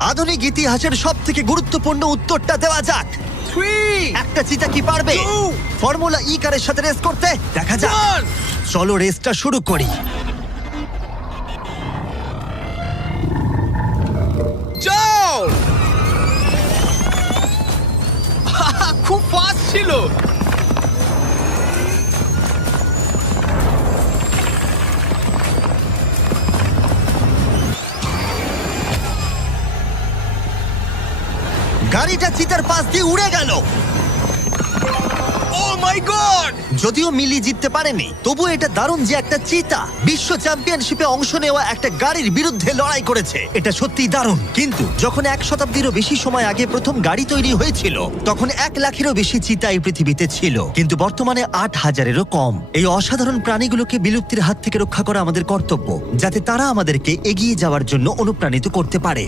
আধুনিক ইতিহাসের সব থেকে গুরুত্বপূর্ণ উত্তরটা দেওয়া যাক। 3, একটা চিতা কি পারবে 2, ফর্মুলা ই কারের সাথে রেস করতে? দেখা যাক। 1. চলো রেসটা শুরু করি। যাও! খুব ফাস্ট ছিল। গাড়িটা চিতার পাশ দিয়ে উড়ে গেল। ও মাই গড! যদিও মিলি জিততে পারেনি, তবু এটা দারুণ যে একটা চিতা বিশ্ব চ্যাম্পিয়নশিপে অংশ নেওয়া একটা গাড়ির বিরুদ্ধে লড়াই করেছে। এটা সত্যিই দারুণ। কিন্তু যখন 1 শতাব্দীরও বেশি সময় আগে প্রথম গাড়ি তৈরি হয়েছিল, তখন 1 লাখেরও বেশি চিতা এই পৃথিবীতে ছিল, কিন্তু বর্তমানে 8,000-এরও কম। এই অসাধারণ প্রাণীগুলোকে বিলুপ্তির হাত থেকে রক্ষা করা আমাদের কর্তব্য, যাতে তারা আমাদেরকে এগিয়ে যাওয়ার জন্য অনুপ্রাণিত করতে পারে।